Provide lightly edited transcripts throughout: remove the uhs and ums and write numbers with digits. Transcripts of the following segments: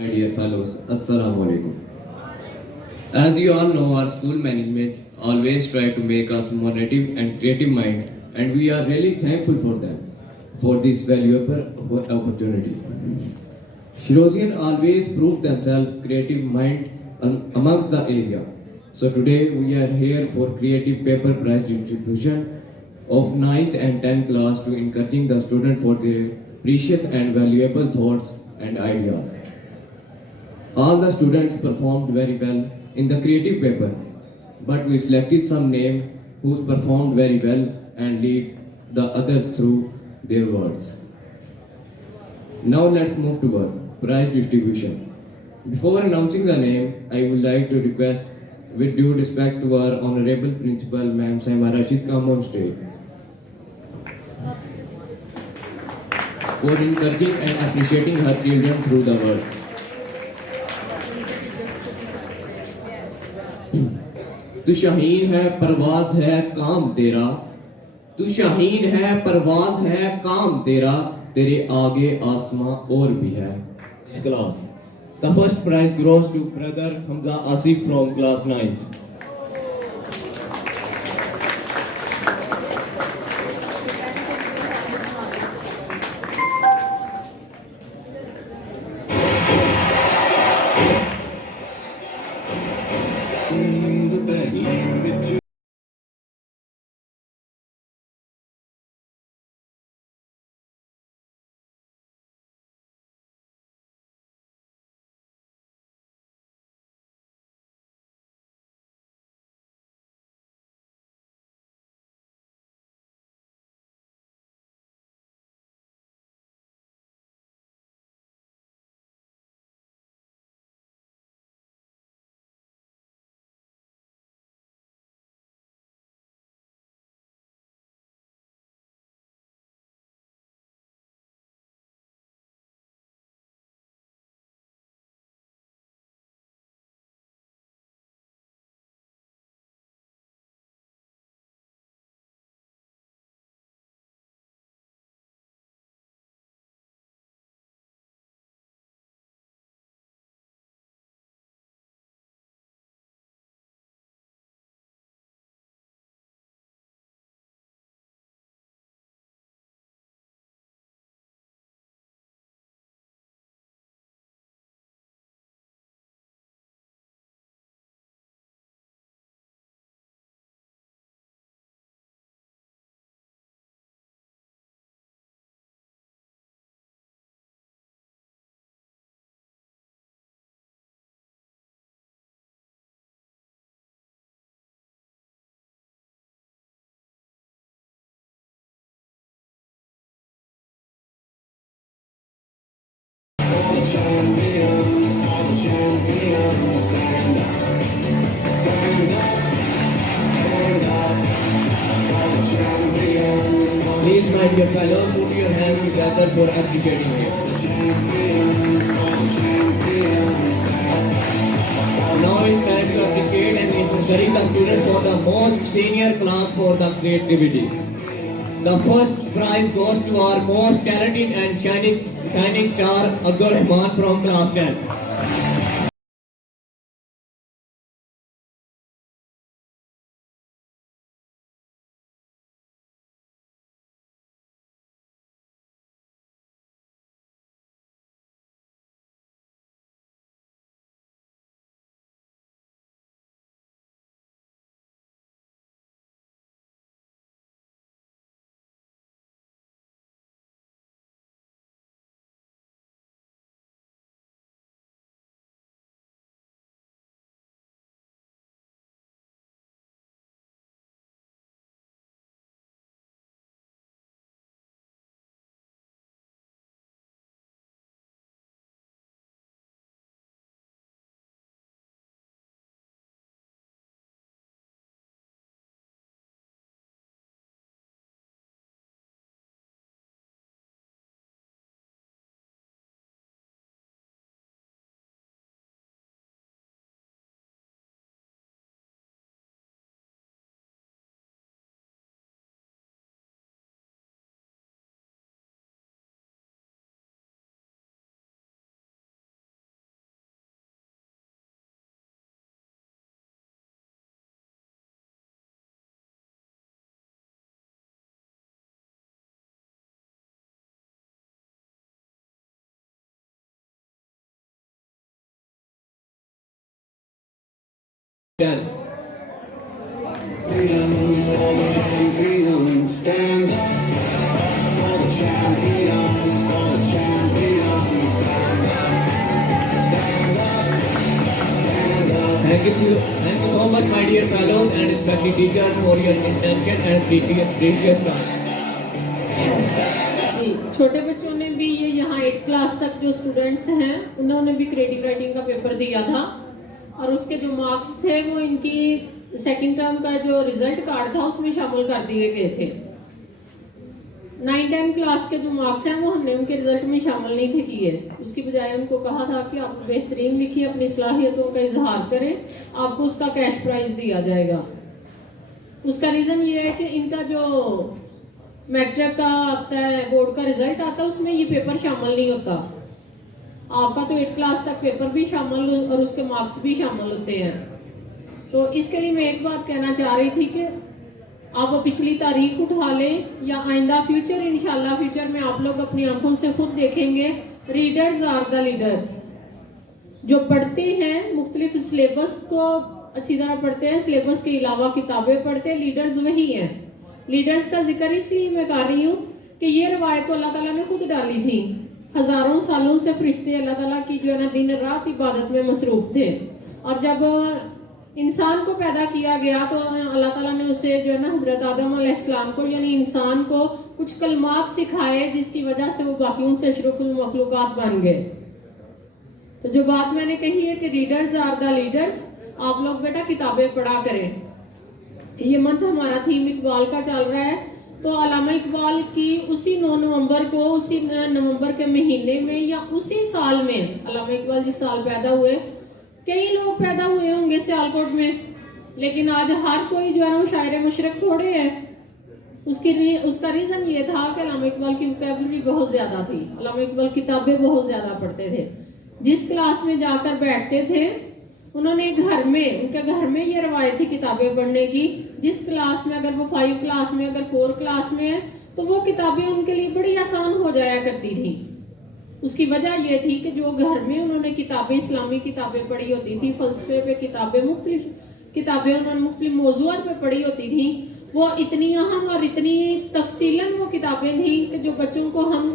My dear fellows, Assalamu alaikum. As you all know, our school management always try to make us more creative and creative mind, and we are really thankful for them for this valuable opportunity. Shirosian always proved themselves creative mind amongst the area. So today we are here for creative paper prize distribution of ninth and 10th class to encouraging the student for their precious and valuable thoughts and ideas. All the students performed very well in the creative paper, but we selected some names who performed very well and lead the others through their words. Now let's move to our prize distribution. Before announcing the name, I would like to request with due respect to our Honorable Principal Ma'am Saima Rashid come on stage for encouraging and appreciating her children through the words. تو شاہین ہے پرواز ہے کام تیرا تو شاہین ہے پرواز ہے کام تیرا تیرے آگے آسماں اور بھی ہے class. The first prize goes to brother Hamza Asif from class 9th. Please, my dear fellows, put your hands together for appreciating him. Now it's time to appreciate and encourage the students for the most senior class for the creativity. The first prize goes to our most talented and shining star, Abdul Rahman from class 10. 10. Thank you so much, my dear fellows and respected teachers, for your intelligent and precious time. छोटे बच्चों ने भी ये यहाँ 8th class तक जो स्टूडेंट्स हैं उन्होंने भी क्रिएटिव राइटिंग का पेपर दिया था और उसके जो मार्क्स थे वो इनकी सेकंड टर्म का जो रिजल्ट कार्ड था उसमें शामिल कर दिए गए थे। 9-10 क्लास के जो मार्क्स हैं वो हमने उनके रिजल्ट में शामिल नहीं थे किए, उसकी बजाय उनको कहा था कि आप बेहतरीन लिखिए, अपनी सलाहियतों का इजहार करें, आपको उसका कैश प्राइज दिया जाएगा। उसका रीज़न ये है कि इनका जो मैट्रिक का आता है, बोर्ड का रिजल्ट आता है, उसमें ये पेपर शामिल नहीं होता। आपका तो 8th क्लास तक पेपर भी शामिल और उसके मार्क्स भी शामिल होते हैं। तो इसके लिए मैं एक बात कहना चाह रही थी कि आप पिछली तारीख उठा लें या आइंदा फ्यूचर, इंशाल्लाह फ्यूचर में आप लोग अपनी आंखों से खुद देखेंगे, रीडर्स आर द लीडर्स। जो पढ़ते हैं, मुख्तलिफ सिलेबस को अच्छी तरह पढ़ते हैं, सिलेबस के अलावा किताबें पढ़ते हैं, लीडर्स वही हैं। लीडर्स का जिक्र इसलिए मैं कर रही हूँ कि ये रवायत तो अल्लाह ताला ने खुद डाली थी। हजारों सालों से फरिश्ते अल्लाह ताला की जो है ना दिन रात इबादत में मसरूफ थे, और जब इंसान को पैदा किया गया तो अल्लाह ताला ने उसे जो है ना हजरत आदम अलैहिस्सलाम को यानी इंसान को कुछ कलमात सिखाए जिसकी वजह से वो बाकियों से अशरफुल मखलूकात बन गए। तो जो बात मैंने कही है कि रीडर्स आर द लीडर्स, आप लोग बेटा किताबें पढ़ा करें। ये मंथ हमारा थीम इकबाल का चल रहा है, तो अल्लामा इकबाल की उसी 9 नवंबर को, उसी नवंबर के महीने में या उसी साल में, अल्लामा इकबाल जिस साल पैदा हुए, कई लोग पैदा हुए होंगे सियालकोट में, लेकिन आज हर कोई जो है ना शायर मशरक थोड़े है। उसका रीज़न ये था कि अल्लामा इकबाल की वोकैबुलरी बहुत ज़्यादा थी। अल्लामा इकबाल किताबें बहुत ज़्यादा पढ़ते थे। जिस क्लास में जाकर बैठते थे, उन्होंने घर में, उनके घर में ये रवायत थी किताबें पढ़ने की। जिस क्लास में, अगर वो 5 क्लास में, अगर 4 क्लास में है, तो वो किताबें उनके लिए बड़ी आसान हो जाया करती थी। उसकी वजह यह थी कि जो घर में उन्होंने किताबें, इस्लामी किताबें पढ़ी होती थी, फलसफे पे किताबें, मुख्तलिफ किताबें उन्होंने मुख्तलिफ मौज़ूआत पे पढ़ी होती थी, वो इतनी अहम और इतनी तफसीलन वो किताबें थी कि जो बच्चों को हम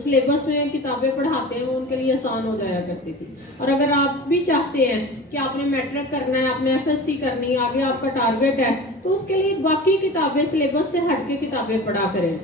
सिलेबस में किताबें पढ़ाते हैं वो उनके लिए आसान हो जाया करती थी। और अगर आप भी चाहते हैं कि आपने मैट्रिक करना है, आपने FSC करनी है, आगे आपका टारगेट है, तो उसके लिए बाकी किताबें, सिलेबस से हट के किताबें पढ़ा करें।